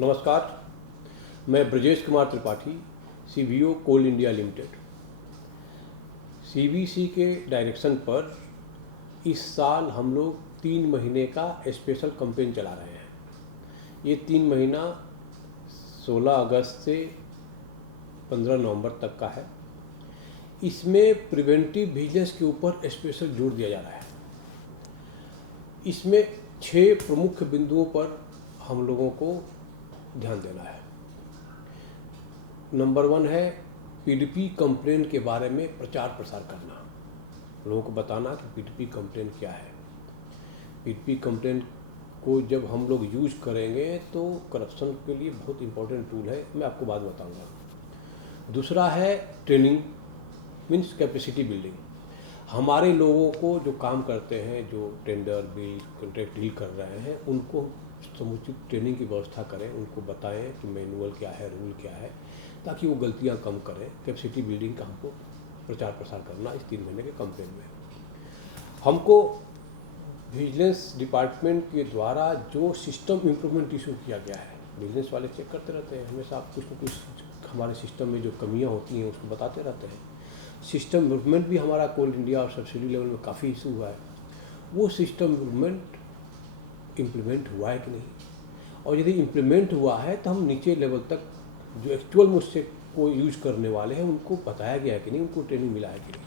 नमस्कार, मैं ब्रजेश कुमार त्रिपाठी, सीबीओ कोल India limited. CBC के डायरेक्शन पर इस साल हम लोग 3 महीने का स्पेशल कैंपेन चला रहे हैं। ये 3 महीना 16 अगस्त से 15 नवंबर तक का है। इसमें प्रिवेंटिव विजिलेंस के ऊपर स्पेशल जोर दिया जा रहा है। इसमें 6 प्रमुख बिंदुओं पर हम लोगों को ध्यान देना है। नंबर 1 है पीडीपी कंप्लेन के बारे में प्रचार प्रसार करना, लोगों को बताना कि पीडीपी कंप्लेन क्या है। पीडीपी कंप्लेन को जब हम लोग यूज करेंगे तो करप्शन के लिए बहुत इंपॉर्टेंट टूल है, मैं आपको बाद में बताऊंगा। दूसरा है ट्रेनिंग, मीन्स कैपेसिटी बिल्डिंग। हमारे लोगों को जो काम करते हैं, जो टेंडर बिल कॉन्ट्रैक्ट डील कर रहे हैं, उनको समुचित ट्रेनिंग की व्यवस्था करें, उनको बताएं कि मैनुअल क्या है, रूल क्या है, ताकि वो गलतियां कम करें। कैपेसिटी बिल्डिंग का हमको प्रचार प्रसार करना इस 3 महीने के कैंपेन में। हमको विजिलेंस डिपार्टमेंट के द्वारा जो सिस्टम इम्प्रूवमेंट इशू किया गया है, विजिलेंस वाले चेक करते रहते हैं हमेशा, आप कुछ न कुछ हमारे सिस्टम में जो कमियाँ होती हैं उसको बताते रहते हैं। सिस्टम इम्प्रूवमेंट भी हमारा कोल इंडिया और सब्सिडी लेवल में काफ़ी इशू हुआ है। वो सिस्टम इम्प्रूवमेंट इम्प्लीमेंट हुआ है कि नहीं, और यदि इम्प्लीमेंट हुआ है तो हम नीचे लेवल तक जो एक्चुअल मुझसे को यूज करने वाले हैं उनको बताया गया है कि नहीं, उनको ट्रेनिंग मिला है कि नहीं।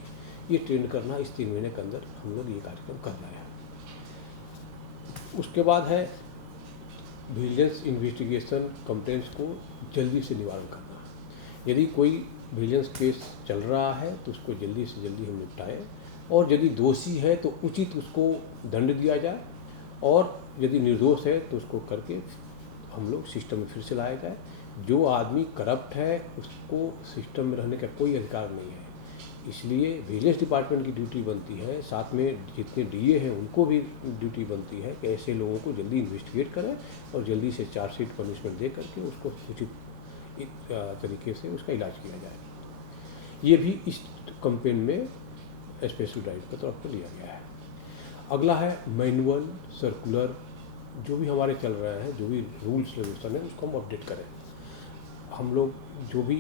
ये ट्रेन करना इस 3 महीने के अंदर हम लोग ये कार्यक्रम कर रहे हैं। उसके बाद है विजिलेंस इन्वेस्टिगेशन कंप्लेंट्स को जल्दी से निवारण करना। यदि कोई विजिलेंस केस चल रहा है तो उसको जल्दी से जल्दी हम निपटाएं, और यदि दोषी है तो उचित उसको दंड दिया जाए, और यदि निर्दोष है तो उसको करके हम लोग सिस्टम में फिर से लाया जाए। जो आदमी करप्ट है उसको सिस्टम में रहने का कोई अधिकार नहीं है। इसलिए विजिलेंस डिपार्टमेंट की ड्यूटी बनती है, साथ में जितने डीए हैं उनको भी ड्यूटी बनती है कि ऐसे लोगों को जल्दी इन्वेस्टिगेट करें और जल्दी से चार्जशीट पनिशमेंट दे करके उसको उचित तरीके से उसका इलाज किया जाए। ये भी इस कैंपेन में स्पेशल ड्राइव के तौर पर लिया गया है। अगला है मैनुअल, सर्कुलर, जो भी हमारे चल रहे हैं, जो भी रूल्स रेगुलेशन है उसको हम अपडेट करें। हम लोग जो भी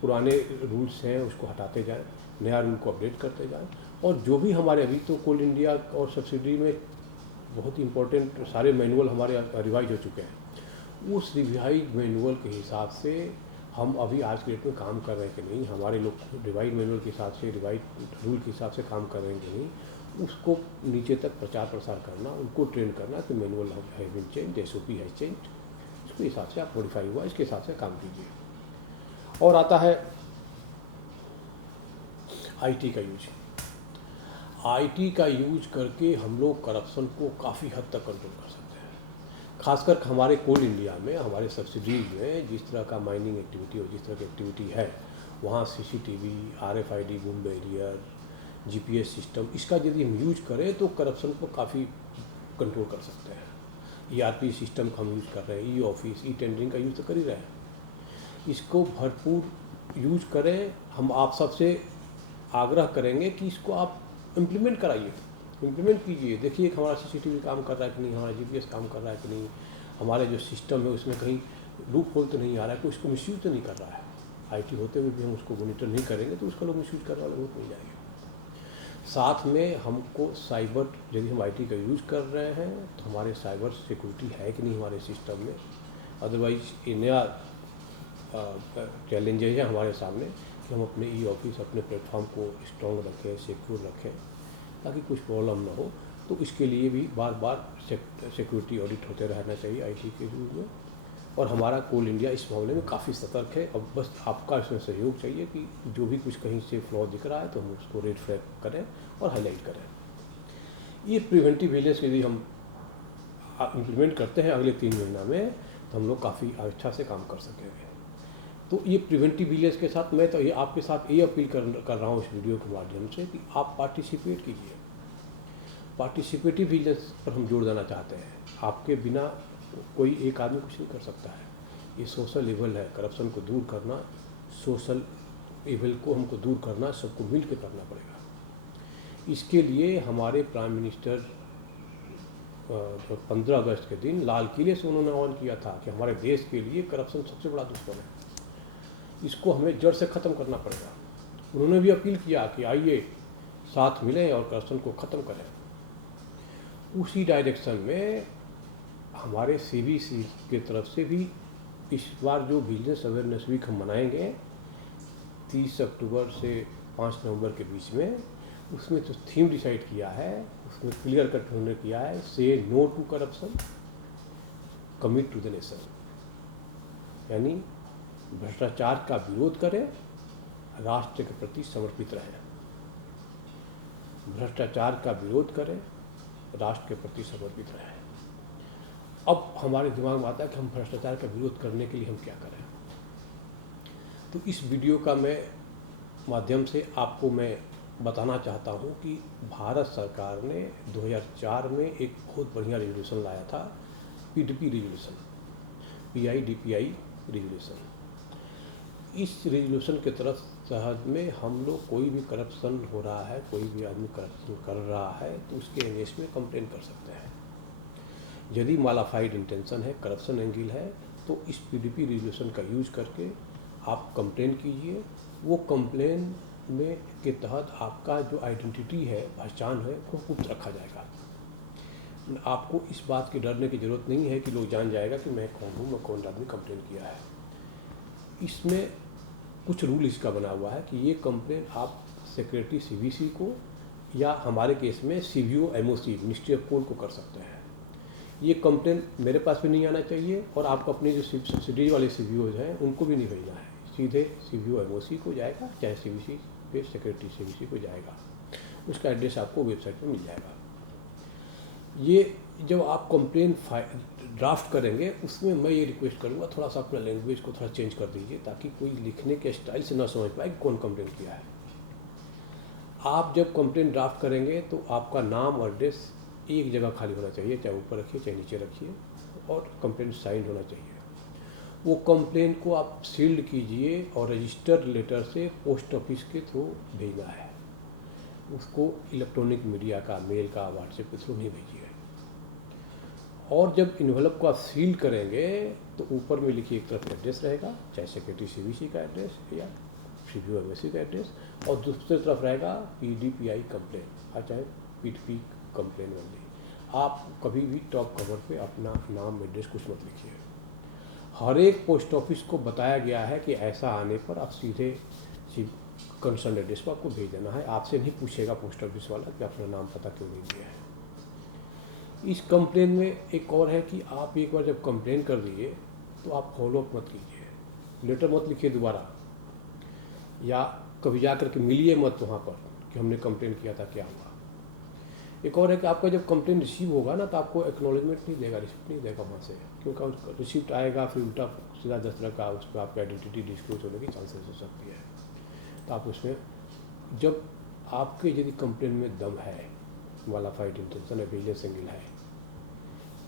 पुराने रूल्स हैं उसको हटाते जाएं, नया रूल को अपडेट करते जाएं, और जो भी हमारे अभी तो कोल इंडिया और सब्सिडी में बहुत ही इंपॉर्टेंट सारे मैनुअल हमारे रिवाइज हो चुके हैं। उस रिवाइज मैनुअल के हिसाब से हम अभी आज के डेट में काम कर रहे हैं कि नहीं, हमारे लोग रिवाइज मैनुअल के हिसाब से, रिवाइज रूल के हिसाब से काम कर रहे हैं कि नहीं, उसको नीचे तक प्रचार प्रसार करना, उनको ट्रेन करना कि manual has been change, SOP has change, उसके हिसाब से आप मॉडिफाई हुआ, इसके हिसाब से काम कीजिए। और आता है आईटी का यूज। आईटी का यूज करके हम लोग करप्शन को काफ़ी हद तक कंट्रोल कर सकते हैं। खासकर हमारे कोल इंडिया में, हमारे सब्सिडीज में जिस तरह का माइनिंग एक्टिविटी और जिस तरह की एक्टिविटी है, वहाँ CCTV, RFID, boom barrier, GPS system, इसका यदि हम यूज करें तो करप्शन को काफ़ी कंट्रोल कर सकते हैं। ईआरपी सिस्टम का हम यूज़ कर रहे हैं, ई ऑफिस, ई टेंडरिंग का यूज़ तो कर ही रहे हैं। इसको भरपूर यूज करें। हम आप सबसे आग्रह करेंगे कि इसको आप इम्प्लीमेंट कराइए, इम्प्लीमेंट कीजिए। देखिए कि हमारा सीसीटीवी काम कर रहा है कि नहीं, हमारा जीपीएस काम कर रहा है कि नहीं, हमारे जो सिस्टम है उसमें कहीं लूप होल तो नहीं आ रहा है, कोई उसको मिसयूज तो नहीं कर रहा है। आईटी होते हुए भी हम उसको मॉनिटर नहीं करेंगे तो उसका लोग मिसयूज करने वाले बहुत मिल जाएंगे। साथ में हमको साइबर, यदि हम आईटी का यूज़ कर रहे हैं तो हमारे साइबर सिक्योरिटी है कि नहीं हमारे सिस्टम में। अदरवाइज ये नया चैलेंजेज है हमारे सामने कि हम अपने ई ऑफिस, अपने प्लेटफॉर्म को स्ट्रॉन्ग रखें, सिक्योर रखें, ताकि कुछ प्रॉब्लम ना हो। तो इसके लिए भी बार बार सिक्योरिटी ऑडिट होते रहना चाहिए आईटी के यूज़ में। और हमारा कोल इंडिया इस मामले में काफ़ी सतर्क है। अब बस आपका इसमें सहयोग चाहिए कि जो भी कुछ कहीं से फ्लॉ दिख रहा है तो हम उसको रेड फ्लैग करें और हाईलाइट करें। ये प्रिवेंटिव विजिलेंस यदि हम इम्प्लीमेंट करते हैं अगले 3 महीना में तो हम लोग काफ़ी अच्छा से काम कर सकेंगे। तो ये प्रिवेंटिव विजिलेंस के साथ मैं तो ये आपके साथ ये अपील कर रहा हूँ इस वीडियो के माध्यम से कि आप पार्टिसिपेट कीजिए। पार्टिसिपेटिव विजिलेंस पर हम जोर देना चाहते हैं। आपके बिना कोई एक आदमी कुछ नहीं कर सकता है। ये सोशल इवल है, करप्शन को दूर करना, सोशल इवल को हमको दूर करना, सबको मिल के करना पड़ेगा। इसके लिए हमारे प्राइम मिनिस्टर जो 15 अगस्त के दिन लाल किले से उन्होंने ऑन किया था कि हमारे देश के लिए करप्शन सबसे बड़ा दुश्मन है, इसको हमें जड़ से ख़त्म करना पड़ेगा। उन्होंने भी अपील किया कि आइए साथ मिलें और करप्शन को ख़त्म करें। उसी डायरेक्शन में हमारे CBC के तरफ से भी इस बार जो विजिलेंस अवेयरनेस वीक हम मनाएंगे 30 अक्टूबर से 5 नवंबर के बीच में, उसमें जो थीम डिसाइड किया है उसमें क्लियर कट उन्होंने किया है, say no to corruption, commit to the nation, यानी भ्रष्टाचार का विरोध करें, राष्ट्र के प्रति समर्पित रहें। भ्रष्टाचार का विरोध करें, राष्ट्र के प्रति समर्पित रहें। अब हमारे दिमाग में आता है कि हम भ्रष्टाचार का विरोध करने के लिए हम क्या करें। तो इस वीडियो का मैं माध्यम से आपको मैं बताना चाहता हूँ कि भारत सरकार ने 2004 में एक बहुत बढ़िया रेजोल्यूशन लाया था, PDP रेजोल्यूशन, PIDPI रेजोल्यूशन। इस रेजोल्यूशन के तहत में हम लोग कोई भी करप्शन हो रहा है, कोई भी आदमी करप्शन कर रहा है तो उसके अगेंस्ट में कंप्लेन कर सकते हैं। यदि मालाफाइड इंटेंशन है, करप्शन एंगल है, तो इस PDP रेजोल्यूशन का यूज करके आप कंप्लेन कीजिए। वो कंप्लेन में के तहत आपका जो आइडेंटिटी है, पहचान है, वो गुप्त रखा जाएगा। आपको इस बात के डरने की ज़रूरत नहीं है कि लोग जान जाएगा कि मैं कौन हूँ, मैं कौन आदमी कंप्लेन किया है। इसमें कुछ रूल इसका बना हुआ है कि ये कंप्लेन आप सेक्रेटरी CBC को या हमारे केस में CBO MOC ministry of coal को कर सकते हैं। ये कंप्लेन मेरे पास भी नहीं आना चाहिए और आपको अपने जो सब्सिडीज वाले CBOs हैं उनको भी नहीं भेजना है, सीधे CBO MOC को जाएगा, चाहे CBC पे सेक्रेटरी CBC को जाएगा। उसका एड्रेस आपको वेबसाइट पर मिल जाएगा। ये जब आप कंप्लेन ड्राफ्ट करेंगे उसमें मैं ये रिक्वेस्ट करूँगा थोड़ा सा अपना लैंग्वेज को थोड़ा चेंज कर दीजिए, ताकि कोई लिखने के स्टाइल से ना समझ पाए कि कौन कंप्लेन किया है। आप जब कंप्लेन ड्राफ्ट करेंगे तो आपका नाम और एड्रेस एक जगह खाली होना चाहिए, चाहे ऊपर रखिए चाहे नीचे रखिए, और कंप्लेन साइंड होना चाहिए। वो कंप्लेन को आप सील्ड कीजिए और रजिस्टर्ड लेटर से पोस्ट ऑफिस के थ्रू भेजना है। उसको इलेक्ट्रॉनिक मीडिया का, मेल का, व्हाट्सएप के थ्रू नहीं भेजिए। और जब इन्वेलप को आप सील करेंगे तो ऊपर में लिखिए, एक तरफ एड्रेस रहेगा, चाहे सेक्रेटरी CBC का एड्रेस या CBO MOC का एड्रेस, और दूसरी तरफ रहेगा PDPI कंप्लेन और चाहे PDP कंप्लेन वाली। आप कभी भी टॉप कवर पे अपना नाम एड्रेस कुछ मत लिखिए। हर एक पोस्ट ऑफिस को बताया गया है कि ऐसा आने पर आप सीधे कंसर्न एड्रेस पर आपको भेज देना है। आपसे नहीं पूछेगा पोस्ट ऑफिस वाला कि अपना नाम पता क्यों नहीं दिया है। इस कंप्लेन में एक और है कि आप एक बार जब कंप्लेन कर दिए तो आप फॉलोअप मत कीजिए, लेटर मत लिखिए दोबारा, या कभी जा कर के मिलिए मत वहाँ पर कि हमने कंप्लेन किया था क्या हुआ। एक और है कि आपका जब कंप्लेन रिसीव होगा ना तो आपको एक्नॉलेजमेंट नहीं देगा, रिसिप्ट नहीं देगा वहाँ से, क्योंकि रिसिप्ट आएगा फिर उल्टा सीधा 10 तरह का उस पर आपकी आइडेंटिटी डिस्क्लोज होने की चांसेस हो सकती है। तो आप उसमें जब आपके यदि कंप्लेन में दम है, मालाफाइड इंटेंशन है, विजिलेंस एंगल है,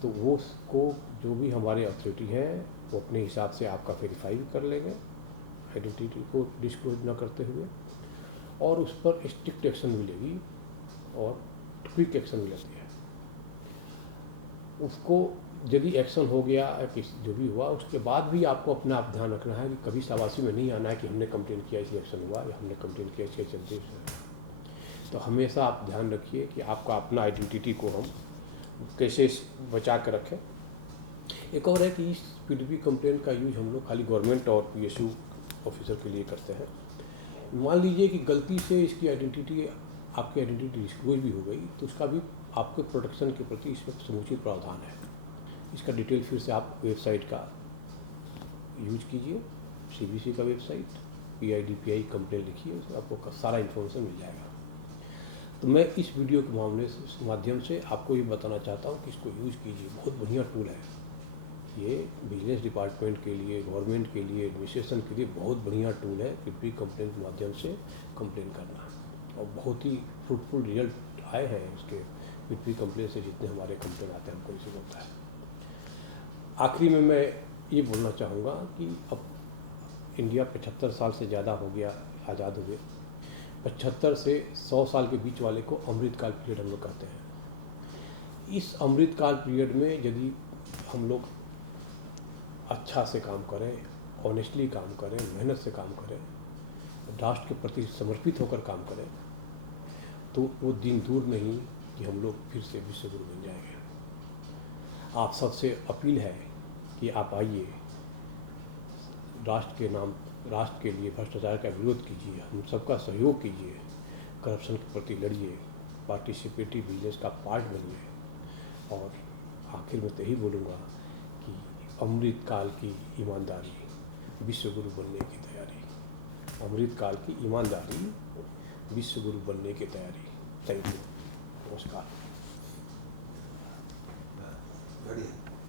तो वो उसको जो भी हमारे अथॉरिटी हैं वो अपने हिसाब से आपका वेरीफाई भी कर लेंगे आइडेंटिटी को डिस्क्लोज न करते हुए, और उस पर स्ट्रिक्ट एक्शन मिलेगी और क्विक एक्शन मिलती है। उसको यदि एक्शन हो गया जो भी हुआ उसके बाद भी आपको अपना आप ध्यान रखना है कि कभी शाबाशी में नहीं आना है कि हमने कंप्लेन किया इसलिए एक्शन हुआ या हमने कंप्लेन किया इसके चलते। तो हमेशा आप ध्यान रखिए कि आपका अपना आइडेंटिटी को हम कैसे बचा कर रखें। एक और है कि इस PDP कंप्लेन का यूज हम लोग खाली गवर्नमेंट और PSU ऑफिसर के लिए करते हैं। मान लीजिए कि गलती से इसकी आइडेंटिटी, आपकी आइडेंटिटी डिस्क्लोज भी हो गई, तो उसका भी आपके प्रोटेक्शन के प्रति इसमें समुचित प्रावधान है। इसका डिटेल फिर से आप वेबसाइट का यूज कीजिए, CBC का वेबसाइट PIDPI कंप्लेन लिखिए, उसमें आपको सारा इन्फॉर्मेशन मिल जाएगा। तो मैं इस वीडियो के माध्यम से आपको ये बताना चाहता हूँ कि इसको यूज कीजिए, बहुत बढ़िया टूल है ये। बिजनेस डिपार्टमेंट के लिए, गवर्नमेंट के लिए, एडमिनिस्ट्रेशन के लिए बहुत बढ़िया टूल है PDP कंप्लेन के माध्यम से कंप्लेन करना, और बहुत ही फ्रूटफुल रिजल्ट आए हैं इसके PDP कंप्लेन से। जितने हमारे कंप्लेन आते हैं हमको इसी होता है। आखिरी में मैं ये बोलना चाहूँगा कि अब इंडिया 75 साल से ज़्यादा हो गया आज़ाद हुए। 75 से 100 साल के बीच वाले को अमृतकाल पीरियड हम लोग कहते हैं। इस अमृतकाल पीरियड में यदि हम लोग अच्छा से काम करें, ऑनेस्टली काम करें, मेहनत से काम करें, राष्ट्र के प्रति समर्पित होकर काम करें, तो वो दिन दूर नहीं कि हम लोग फिर से विश्व गुरु बन जाएंगे। आप सबसे अपील है कि आप आइए, राष्ट्र के नाम, राष्ट्र के लिए भ्रष्टाचार का विरोध कीजिए, हम सबका सहयोग कीजिए, करप्शन के प्रति लड़िए, पार्टिसिपेटिव बिजनेस का पार्ट बनिए। और आखिर में तो यही बोलूँगा कि अमृतकाल की ईमानदारी, विश्व गुरु बनने की तैयारी, अमृतकाल की ईमानदारी, विश्व गुरु बनने की तैयारी। थैंक यू, नमस्कार। बढ़िया।